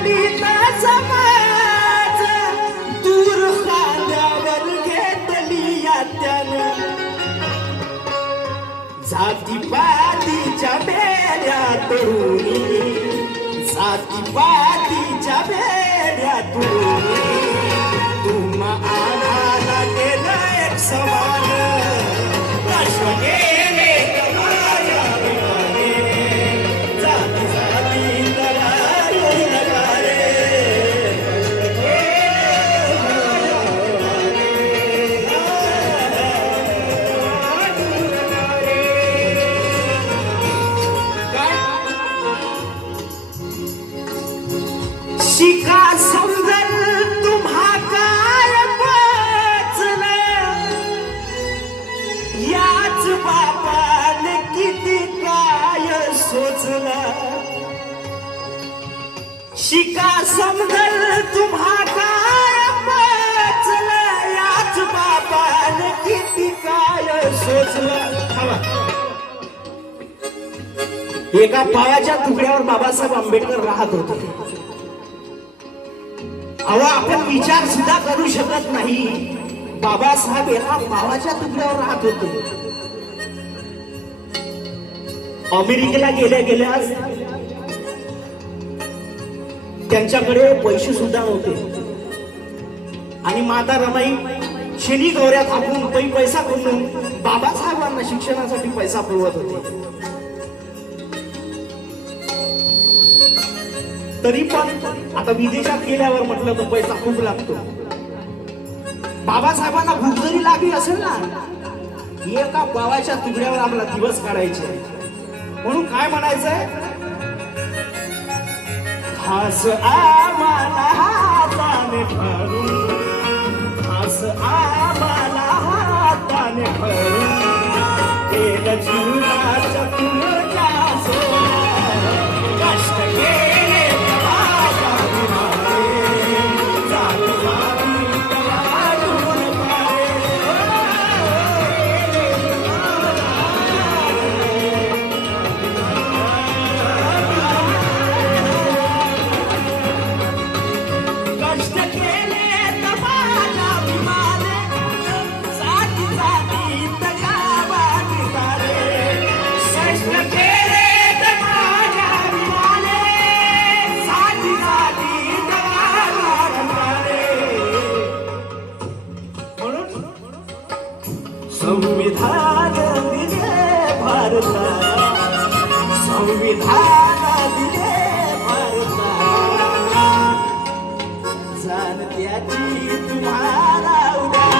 दलित समाज दूर खांद्यावर घेतली त्यानं जातीपातीच्या बेड्या तोडून जातीपातीच्या बेड्या तोडून तुम्हा आम्हाला केलं एक समान शिका समजल तुम्हा काय वाचलं याच बापाने किती काय सोचलं शिका समजल तुम्हा काय वाचलं याच बापाने किती काय सोचलं एका पायाच्या तुकड्यावर बाबासाहेब आंबेडकर राहत होते अहो आपण विचार सुद्धा करू शकत नाही बाबासाहेब एका पावाच्या तुकड्यावर राहत होते अमेरिकेला गेल्या गेल्या त्यांच्याकडे पैसे सुद्धा नव्हते आणि माता रमाई शेणी गौऱ्या थापून पैसा करून बाबासाहेबांना शिक्षणासाठी पैसा पुरवत होते तरी पण आता विदेशात गेल्यावर म्हटलं तर पैसा खूप लागतो बाबासाहेबांना भूक जरी लागली असेल ना एका पावाच्या तुकड्यावर आपला दिवस काढायचे म्हणून काय म्हणायचंय खास आम्हाला हाताने भरून खास आम्हाला हाताने भरून केलं जीवनाच्या तुझ्या कष्ट केले संविधान दिले भारताला संविधान दिले भारताला जाणत्याची तुम्हाला उद्या